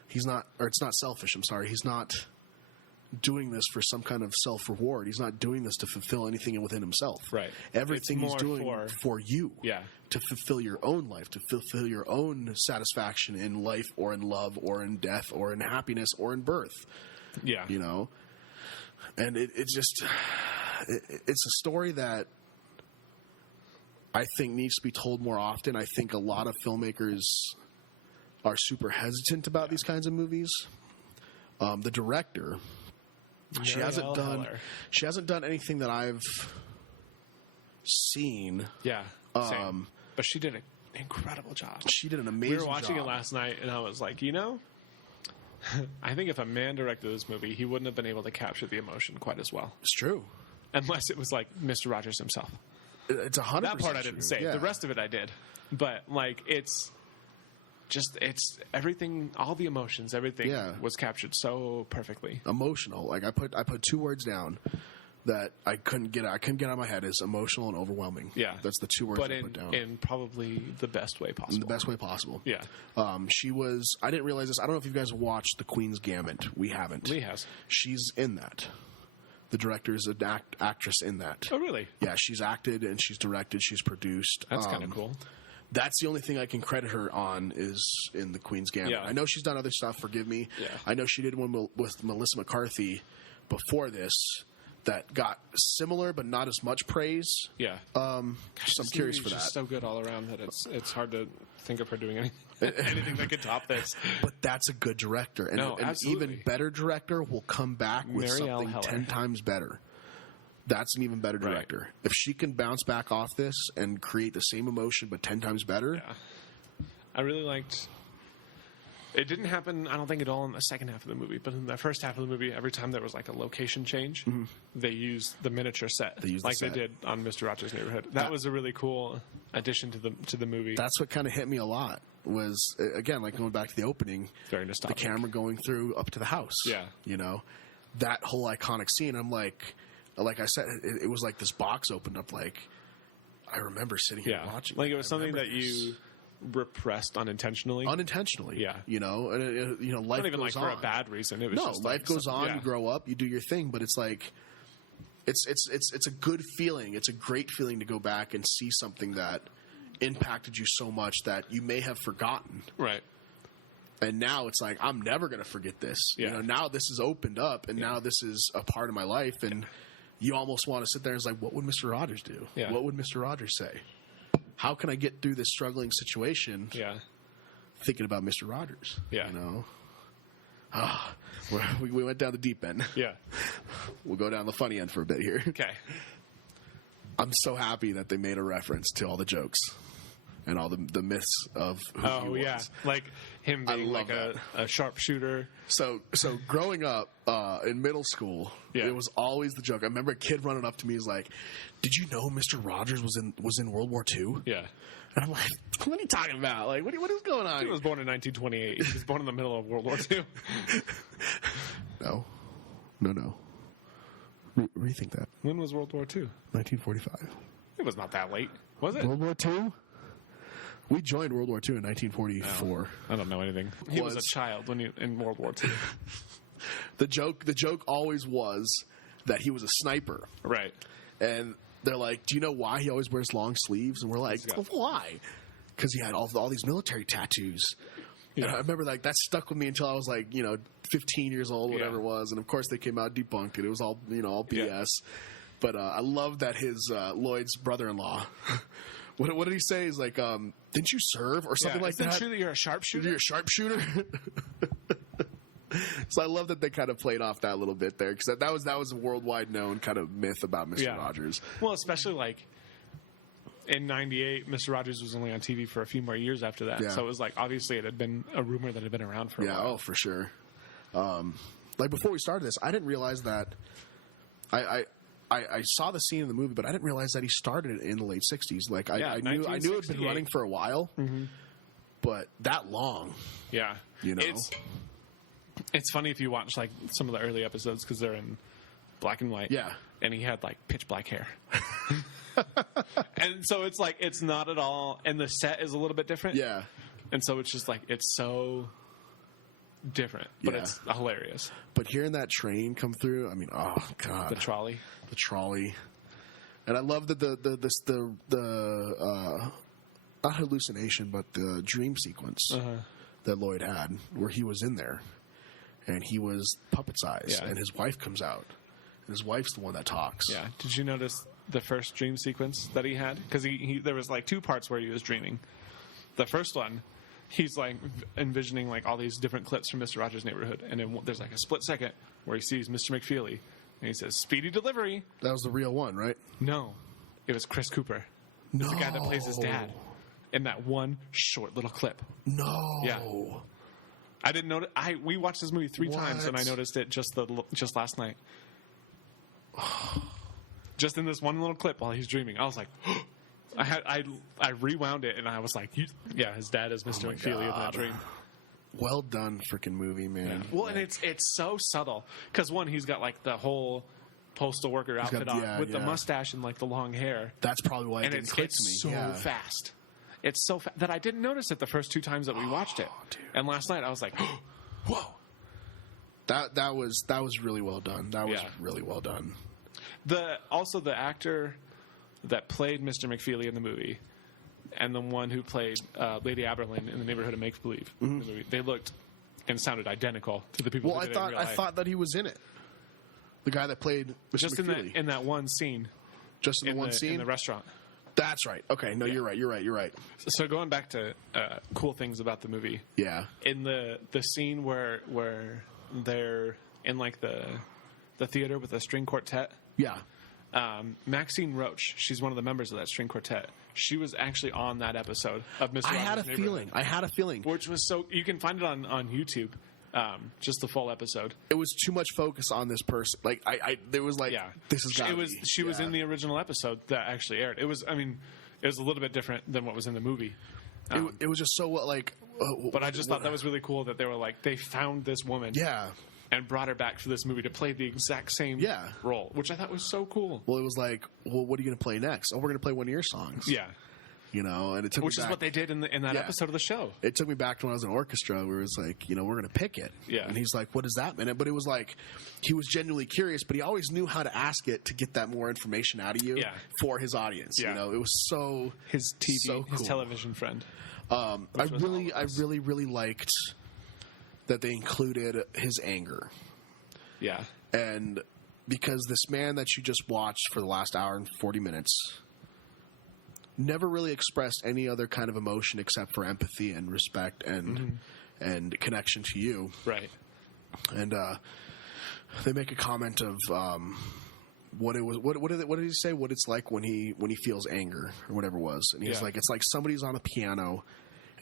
He's not, or it's not selfish, I'm sorry. He's not doing this for some kind of self-reward. He's not doing this to fulfill anything within himself. Right. Everything he's doing for you. Yeah. To fulfill your own life, to fulfill your own satisfaction in life or in love or in death or in happiness or in birth. Yeah. You know? And it's just, it's a story that I think needs to be told more often. I think a lot of filmmakers are super hesitant about these kinds of movies. The director, she hasn't done anything that I've seen. Yeah. Same. But she did an incredible job. She did an amazing job. We were watching it last night, and I was like, I think if a man directed this movie, he wouldn't have been able to capture the emotion quite as well. It's true. Unless it was like Mr. Rodgers himself. It's 100%. That part I didn't say. Yeah. The rest of it I did. But like it's everything, all the emotions, everything was captured so perfectly. Emotional. Like I put two words down that I couldn't get out of my head is emotional and overwhelming. Yeah. That's the two words I put down. In probably the best way possible. In the best way possible. Yeah. She was, I didn't realize this. I don't know if you guys watched The Queen's Gambit. We haven't. Lee has. She's in that. The director is an actress in that. Oh, really? Yeah, she's acted and she's directed. She's produced. That's kind of cool. That's the only thing I can credit her on is in The Queen's Gambit. Yeah. I know she's done other stuff, forgive me. Yeah. I know she did one with Melissa McCarthy before this that got similar but not as much praise. Yeah. So I'm curious for that. She's so good all around that it's hard to think of her doing anything that could top this. But that's a good director. And an even better director will come back with something 10 times better. That's an even better director. Right. If she can bounce back off this and create the same emotion but 10 times better. Yeah. I really liked... It didn't happen, I don't think, at all in the second half of the movie. But in the first half of the movie, every time there was like a location change, they used the miniature set. They did on Mr. Rogers' Neighborhood. That was a really cool addition to the movie. That's what kind of hit me a lot. Was, again, like going back to the opening. Very nostalgic. The camera going through up to the house. Yeah. You know? That whole iconic scene, I'm like I said, it was like this box opened up. Like, I remember sitting here watching. Like it was something that you repressed unintentionally. Yeah. You know, and life not even goes like on. for a bad reason. It was just life goes on. You grow up. You do your thing. But it's like, it's a good feeling. It's a great feeling to go back and see something that impacted you so much that you may have forgotten. Right. And now it's like, I'm never going to forget this. Yeah. You know, now this is opened up, and now this is a part of my life, and you almost want to sit there and it's like, what would Mr. Rodgers do? Yeah. What would Mr. Rodgers say? How can I get through this struggling situation? Yeah. Thinking about Mr. Rodgers. Yeah. You know? We went down the deep end. Yeah. We'll go down the funny end for a bit here. Okay. I'm so happy that they made a reference to all the jokes and all the myths of who he was. Yeah. Like him being like a sharpshooter. So growing up in middle school, it was always the joke. I remember a kid running up to me, he's like, "Did you know Mr. Rogers was in World War II?" Yeah. And I'm like, "What are you talking about? Like, what is going on?" He was born in 1928. He was born in the middle of World War II. No. Rethink that. When was World War II? 1945. It was not that late, was it? World War II? We joined World War II in 1944. I don't know anything. He was a child in World War II. The joke always was that he was a sniper. Right. And they're like, "Do you know why he always wears long sleeves?" And we're like, "Why?" Because he had all these military tattoos. And I remember that stuck with me until I was 15 years old, whatever it was. And of course they came out debunked it. It was all all BS. Yeah. But I love that his Lloyd's brother-in-law. What did he say? He's like, didn't you serve or something like that? Isn't it true that you're a sharpshooter? You're a sharpshooter. So I love that they kind of played off that a little bit there, because that was a worldwide known kind of myth about Mr. Rodgers. Well, especially in '98, Mr. Rodgers was only on TV for a few more years after that. Yeah. So it was obviously it had been a rumor that had been around for a while. Yeah, for sure. Before we started this, I didn't realize that I saw the scene in the movie, but I didn't realize that he started in the late '60s. I knew it had been running for a while, but that long. Yeah, It's funny if you watch some of the early episodes, because they're in black and white. Yeah, and he had pitch black hair, and so it's not at all. And the set is a little bit different. Yeah, and so it's just it's so different, but it's hilarious. But hearing that train come through, I mean, oh god, the trolley, and I love that the not hallucination, but the dream sequence that Lloyd had, where he was in there. And he was puppet size, and his wife comes out, and his wife's the one that talks. Yeah. Did you notice the first dream sequence that he had? Because there was two parts where he was dreaming. The first one, he's envisioning all these different clips from Mr. Rogers' Neighborhood, and then there's a split second where he sees Mr. McFeely, and he says, "Speedy delivery." That was the real one, right? No, it was Chris Cooper. No, the guy that plays his dad in that one short little clip. No. Yeah. I didn't notice. We watched this movie 3 times, and I noticed it just last night. Just in this one little clip while he's dreaming, I was like, I rewound it, and I was like, his dad is Mr. McFeely in that dream. Well done, freaking movie, man. Yeah. Well, and it's so subtle, because one, he's got the whole postal worker outfit on with the mustache and the long hair. That's probably why it didn't click to me. So fast. It's so that I didn't notice it the first 2 times that we watched it. Dude. And last night I was like, whoa. That was really well done. That was really well done. Also the actor that played Mr. McFeely in the movie, and the one who played Lady Aberlin in the Neighborhood of Make Believe in the movie, they looked and sounded identical to the people. Well, I thought that he was in it. The guy that played Mr. McFeely. in that one scene. Just in the one scene in the restaurant. That's right. Okay, no, you're right. So going back to cool things about the movie. Yeah. In the scene where they're in the theater with a string quartet. Yeah. Maxine Roach, she's one of the members of that string quartet. She was actually on that episode of Mr. I had a feeling. Which was you can find it on YouTube. Just the full episode. It was too much focus on this person. There was this is gotta be. She was in the original episode that actually aired. It was a little bit different than what was in the movie. It was just so but I just thought that was really cool that they were they found this woman. Yeah. And brought her back for this movie to play the exact same role, which I thought was so cool. Well, it was what are you going to play next? Oh, we're going to play one of your songs. Yeah. And it took which is what they did in that episode of the show. It took me back to when I was in orchestra, where it was we're going to pick it. Yeah. And he's like, what does that mean? But it was he was genuinely curious, but he always knew how to ask it to get that more information out of you for his audience. Yeah. It was so his TV, so cool. His television friend. I really liked that they included his anger. Yeah. And because this man that you just watched for the last hour and 40 minutes never really expressed any other kind of emotion except for empathy and respect and connection to you. Right. And they make a comment of what it was. What did he say? What it's like when he feels anger or whatever it was. And he's like, it's like somebody's on a piano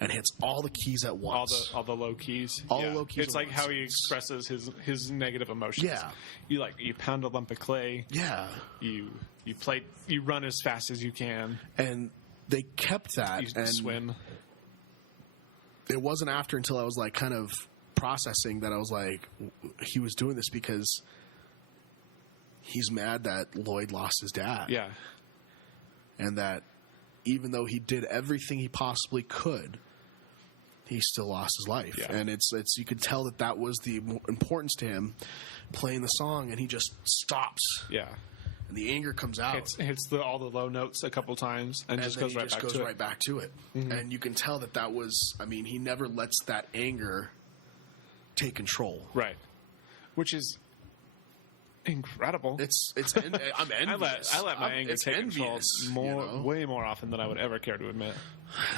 and hits all the keys at once. All the low keys. All the low keys. It's like how he expresses his negative emotions. Yeah. You pound a lump of clay. Yeah. You run as fast as you can. And they kept that. You and swim. It wasn't after until I was kind of processing that I was he was doing this because he's mad that Lloyd lost his dad. Yeah. And that even though he did everything he possibly could, he still lost his life. Yeah. And it's you could tell that was the importance to him, playing the song, and he just stops. Yeah. and the anger comes out. Hits all the low notes a couple times and just goes right back to it. Mm-hmm. And you can tell that was, I mean, he never lets that anger take control. Right. Which is incredible. I'm envious. I let my anger take control way more often than I would ever care to admit.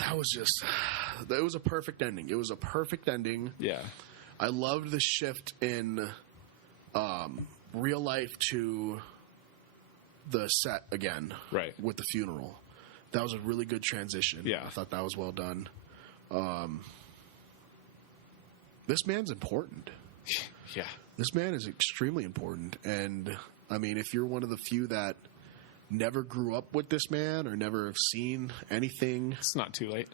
It was a perfect ending. It was a perfect ending. Yeah. I loved the shift in real life to the set again. Right. With the funeral. That was a really good transition. Yeah. I thought that was well done. This man's important. Yeah. This man is extremely important. And, I mean, if you're one of the few that never grew up with this man or never have seen anything... It's not too late.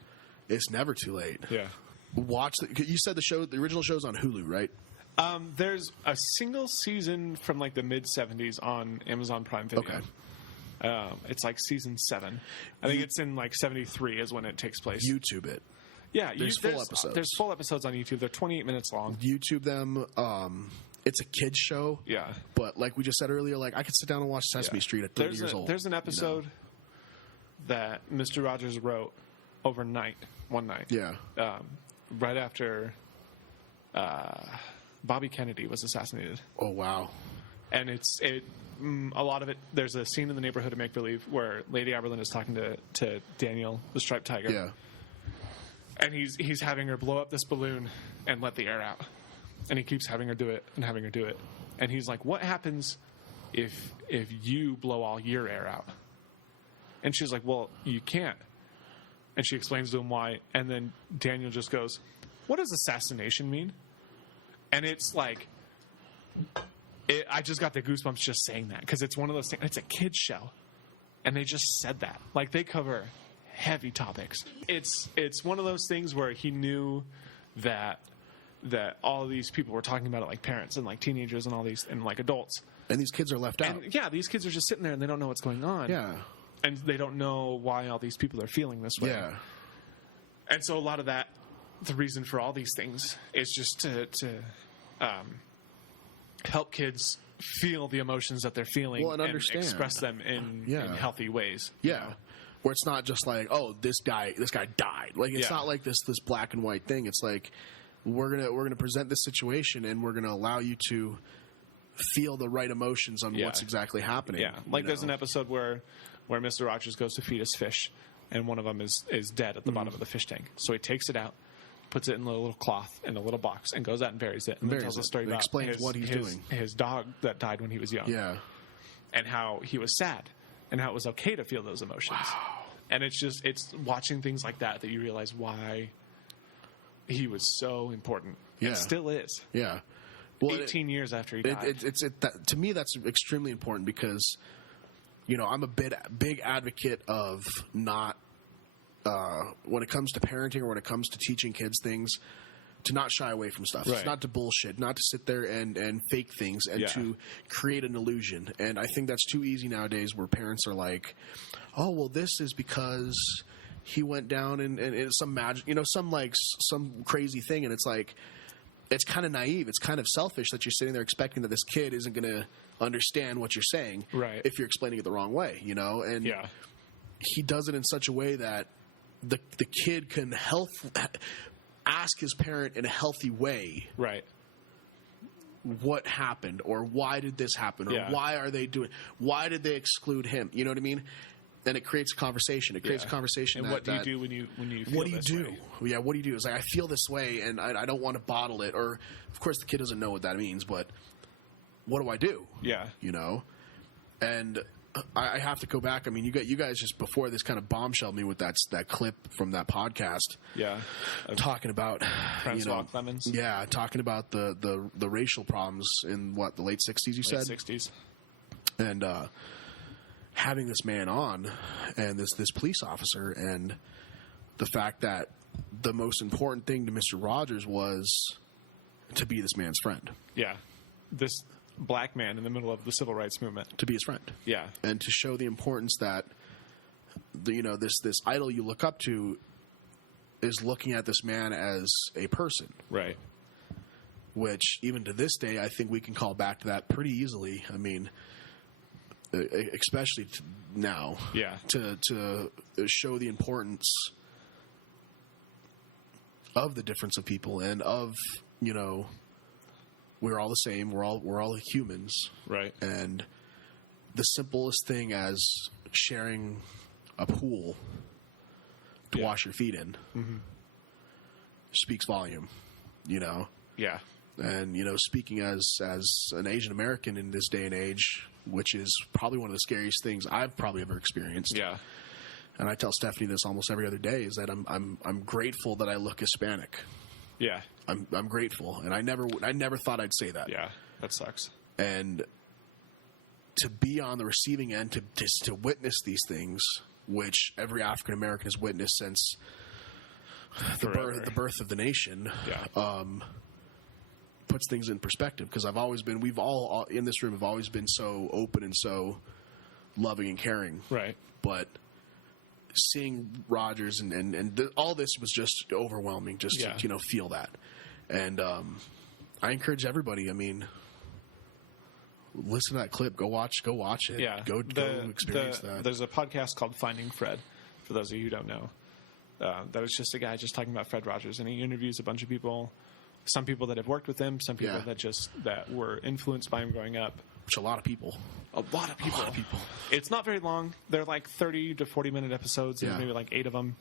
It's never too late. Yeah. You said the original show's on Hulu, right? There's a single season from like the mid-'70s on Amazon Prime Video. Okay. It's like season 7. I think it's in like 73 is when it takes place. YouTube it. Yeah, there's full episodes. There's full episodes on YouTube. They're 28 minutes long. YouTube them. It's a kid's show. Yeah. But like we just said earlier, like I could sit down and watch Sesame Street at 30 years old. There's an episode that Mr. Rodgers wrote overnight, one night. Yeah. Right after Bobby Kennedy was assassinated. Oh, wow. And a lot of it, there's a scene in the neighborhood of Make Believe where Lady Aberlin is talking to Daniel, the striped tiger. Yeah. And he's having her blow up this balloon and let the air out. And he keeps having her do it and having her do it. And he's like, what happens if you blow all your air out? And she's like, well, you can't. And she explains to him why. And then Daniel just goes, what does assassination mean? And it's like, I just got the goosebumps just saying that. Because it's one of those things, it's a kid's show. And they just said that. Like, they cover heavy topics. It's one of those things where he knew that all of these people were talking about it, like parents and like teenagers and all these and like adults. And these kids are left out. And, yeah, these kids are just sitting there and they don't know what's going on. Yeah. And they don't know why all these people are feeling this way. Yeah. And so a lot of that, the reason for all these things is just to help kids feel the emotions that they're feeling and understand. Express them in healthy ways. Yeah. You know? Where it's not just like, oh, this guy died. Like it's not like this black and white thing. It's like we're gonna present this situation and we're gonna allow you to feel the right emotions on what's exactly happening. Yeah. Like there's an episode where Mr. Rodgers goes to feed his fish and one of them is dead at the bottom of the fish tank. So he takes it out, puts it in a little cloth in a little box and goes out and buries it. And then tells a story about what he's doing. His dog that died when he was young. Yeah. And how he was sad. And how it was okay to feel those emotions. Wow. And it's watching things like that you realize why he was so important. Yeah. And still is. Yeah. Well, 18 years after he died. To me, that's extremely important because, I'm a big advocate of not, when it comes to parenting or when it comes to teaching kids things, to not shy away from stuff. Right. Not to bullshit, not to sit there and fake things and to create an illusion. And I think that's too easy nowadays where parents are like, oh, well, this is because he went down and it's some magic, some crazy thing. And it's like, it's kind of naive. It's kind of selfish that you're sitting there expecting that this kid isn't going to understand what you're saying if you're explaining it the wrong way, And he does it in such a way that the kid can ask his parent in a healthy way what happened or why did this happen or why are they doing why did they exclude him, you know what I mean? And it creates a conversation. It creates a conversation. And what do you do when you feel what do you this do? way? Yeah, what do you do? It's like I feel this way and I don't want to bottle it. Or of course the kid doesn't know what that means, but what do I do? Yeah. And I have to go back. I mean, you guys just before this kind of bombshelled me with that clip from that podcast. Yeah, talking about Francois Clemens. Yeah, talking about the racial problems in the late '60s. You said late '60s, and having this man on and this police officer and the fact that the most important thing to Mr. Rodgers was to be this man's friend. Yeah, this black man in the middle of the civil rights movement to be his friend. Yeah, and to show the importance that this idol you look up to is looking at this man as a person, right? Which even to this day, I think we can call back to that pretty easily. I mean, especially now. Yeah. To show the importance of the difference of people and of, we're all the same. We're all humans. Right. And the simplest thing as sharing a pool to wash your feet in speaks volume, Yeah. And, speaking as an Asian American in this day and age, which is probably one of the scariest things I've probably ever experienced. Yeah. And I tell Stephanie this almost every other day, is that I'm grateful that I look Hispanic. Yeah. I'm grateful, and I never thought I'd say that. Yeah. That sucks. And to be on the receiving end, to witness these things, which every African American has witnessed since the birth of the nation, puts things in perspective. Because we've all in this room have always been so open and so loving and caring, Right. but seeing Rodgers and all this was just overwhelming. Just to feel that, and I encourage everybody. I mean, listen to that clip. Go watch it. Yeah. Go experience that. There's a podcast called Finding Fred, for those of you who don't know. That is just a guy just talking about Fred Rodgers, and he interviews a bunch of people. Some people that have worked with him, some people that were influenced by him growing up. Which a lot of people. A lot of people. It's not very long. They're like 30 to 40-minute episodes. There's maybe like 8 of them.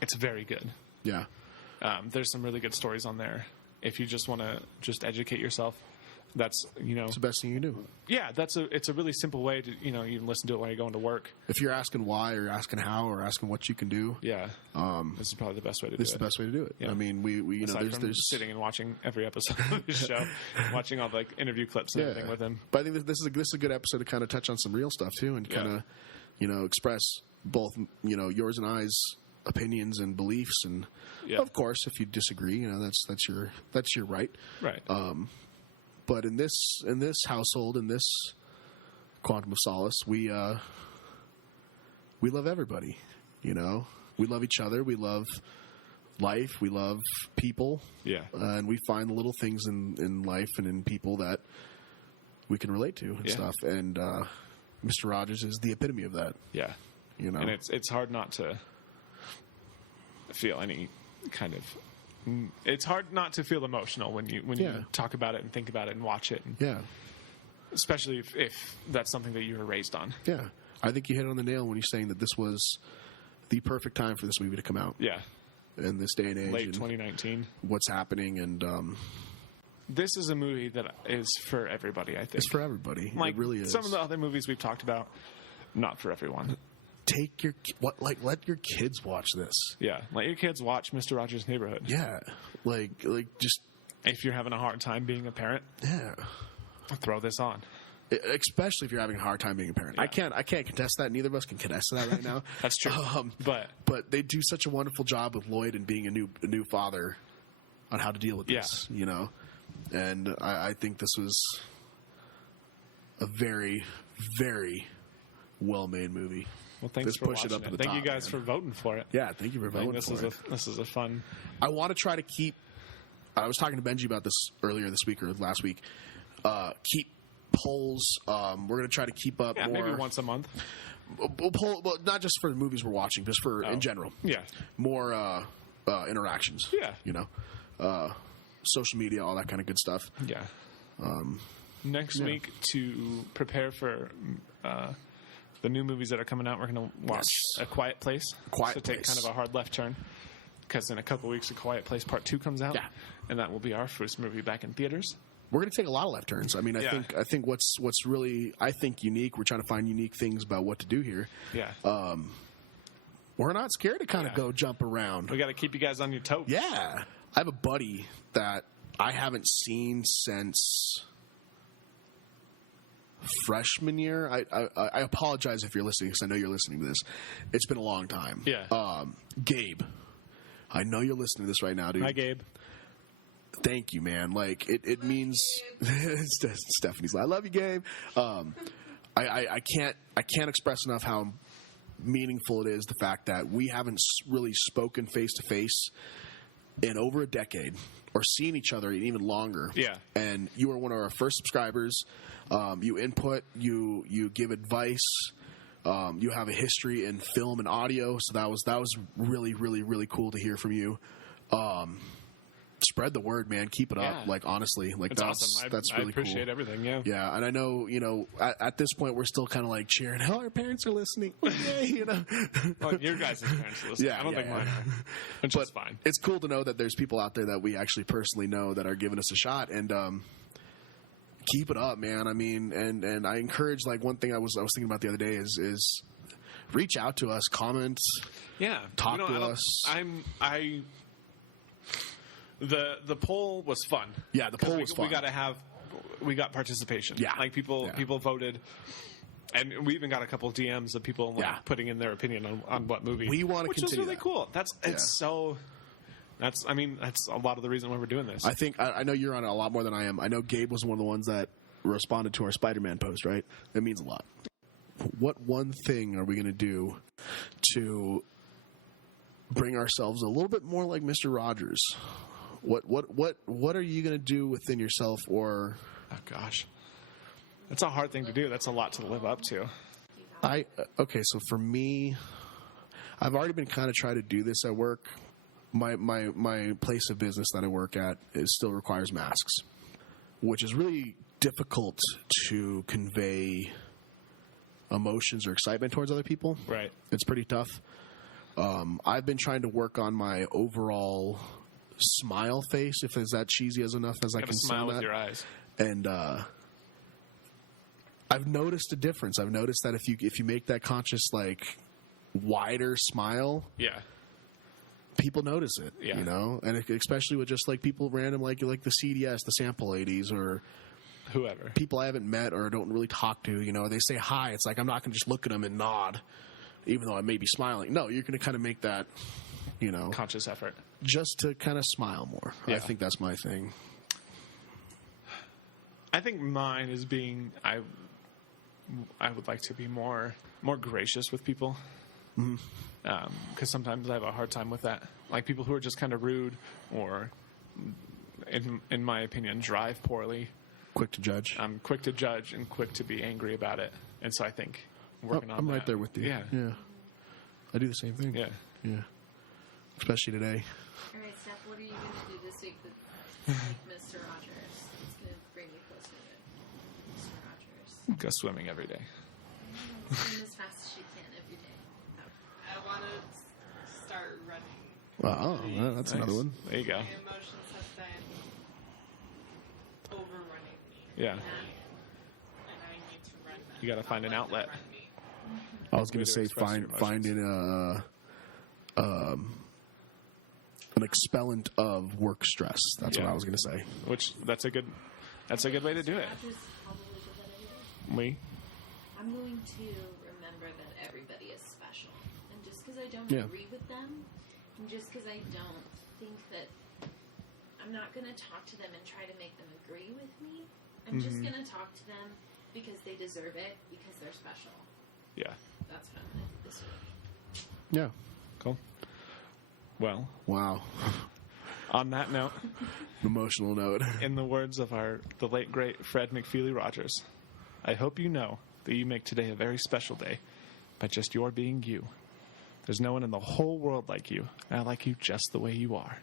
It's very good. Yeah. There's some really good stories on there. If you just want to just educate yourself, that's, It's the best thing you can do. Yeah, it's a really simple way to, you can listen to it while you're going to work. If you're asking why or asking how or asking what you can do. Yeah. This is probably the best way to do it. This is the best way to do it. Yeah. I mean, we Aside from sitting and watching every episode of the show, watching all the interview clips and everything with him. But I think this is a good episode to kind of touch on some real stuff too, and kind of, express both, yours and I's opinions and beliefs, and of course, if you disagree, that's your right. Right. But in this household, in this Quantum of Solace, we love everybody. We love each other. We love life. We love people. Yeah. And we find the little things in life and in people that we can relate to and stuff. And Mr. Rodgers is the epitome of that. Yeah. And it's hard not to feel any kind of. It's hard not to feel emotional when you talk about it and think about it and watch it. And especially if that's something that you were raised on. Yeah. I think you hit it on the nail when you're saying that this was the perfect time for this movie to come out. Yeah. In this day and age. Late 2019. What's happening, and this is a movie that is for everybody, I think. It's for everybody. Like, it really is. Some of the other movies we've talked about, not for everyone. Let your kids watch this. Yeah, let your kids watch Mr. Rogers' Neighborhood. Yeah, like just if you're having a hard time being a parent, throw this on. Especially if you're having a hard time being a parent. Yeah. I can't contest that. Neither of us can contest that right now. That's true. But they do such a wonderful job with Lloyd and being a new father on how to deal with this. And I think this was a very, very well-made movie. Well, thanks for watching it. Thank you guys for voting for it. Yeah, thank you for voting for it. This is a fun. I want to try to keep. I was talking to Benji about this earlier this week or last week. Keep polls. We're going to try to keep up more. Maybe once a month. Well, not just for the movies we're watching, just for in general. Yeah. More interactions. Yeah. Social media, all that kind of good stuff. Yeah. Next week, to prepare for the new movies that are coming out, we're going to watch A Quiet Place. Take kind of a hard left turn, because in a couple weeks, A Quiet Place Part 2 comes out, and that will be our first movie back in theaters. We're going to take a lot of left turns. I mean, I think what's really unique. We're trying to find unique things about what to do here. Yeah. We're not scared to kind of go jump around. We got to keep you guys on your toes. Yeah. I have a buddy that I haven't seen since freshman year. I apologize if you're listening, because I know you're listening to this. It's been a long time. Yeah. Gabe, I know you're listening to this right now, dude. Hi, Gabe. Thank you, man. Like it means Stephanie's. I love you, Gabe. I can't express enough how meaningful it is, the fact that we haven't really spoken face to face in over a decade, or seen each other in even longer. Yeah. And you are one of our first subscribers. You input, you give advice. You have a history in film and audio, so that was really, really, really cool to hear from you. Spread the word, man. Keep it up. Like, honestly, like, it's awesome. That's really cool. I appreciate everything. Yeah. Yeah, and I know, at this point we're still kind of like cheering. Oh, our parents are listening. Yay, Well, your guys' parents are listening. Yeah, I don't think mine are. Which is fine. It's cool to know that there's people out there that we actually personally know that are giving us a shot, and keep it up, man. I mean, and I encourage, like, one thing I was thinking about the other day is reach out to us, comment, talk to us. The poll was fun. Yeah, the poll was fun. We got participation. Yeah, like people voted, and we even got a couple of DMs of people putting in their opinion on what movie. We want to continue. Which was really that. cool. That's a lot of the reason why we're doing this. I think I know you're on it a lot more than I am. I know Gabe was one of the ones that responded to our Spider-Man post. Right, that means a lot. What one thing are we going to do to bring ourselves a little bit more like Mr. Rodgers? What are you going to do within yourself? Or oh gosh, that's a hard thing to do. That's a lot to live up to. Okay, so for me, I've already been kind of trying to do this at work. My place of business that I work at still requires masks, which is really difficult to convey emotions or excitement towards other people. Right. It's pretty tough. I've been trying to work on my overall smile face, if is that cheesy as enough as I can smile with that. your eyes. And I've noticed a difference. I've noticed that if you make that conscious, like, wider smile, people notice it. Yeah. And especially with just like people random, like the CDS, the sample ladies, or whoever, people I haven't met or don't really talk to. They say hi. It's like I'm not going to just look at them and nod, even though I may be smiling. No, you're going to kind of make that, conscious effort just to kind of smile more. Yeah. I think that's my thing. I think mine is being I would like to be more gracious with people. Because sometimes I have a hard time with that. Like people who are just kind of rude or, in my opinion, drive poorly. Quick to judge. I'm quick to judge and quick to be angry about it. And so I think working on I'm that. right there with you. Yeah. I do the same thing. Yeah. Especially today. All right, Steph, what are you going to do this week with Mr. Rodgers? It's going to bring you closer to Mr. Rodgers. Go swimming every day. Swim as fast as you can every day. I want to start running. Wow, that's another one. There you go. My emotions have been overrunning me. Yeah. And I need to run them. You got to find an Let them outlet. run me. I was going Way to to say express your finding an expellent of work stress. That's what I was going to say. Which that's a good way to do it. Rodgers probably did that every day. I'm going to remember that everybody is special. And just because I don't agree with them, and just because I don't think that, I'm not going to talk to them and try to make them agree with me. I'm just going to talk to them because they deserve it, because they're special. Yeah. That's what I'm going to do this week. Yeah. Cool. Well, Wow. on that note, Emotional note. in the words of the late great Fred McFeely Rodgers, I hope you know that you make today a very special day by just your being you. There's no one in the whole world like you, and I like you just the way you are.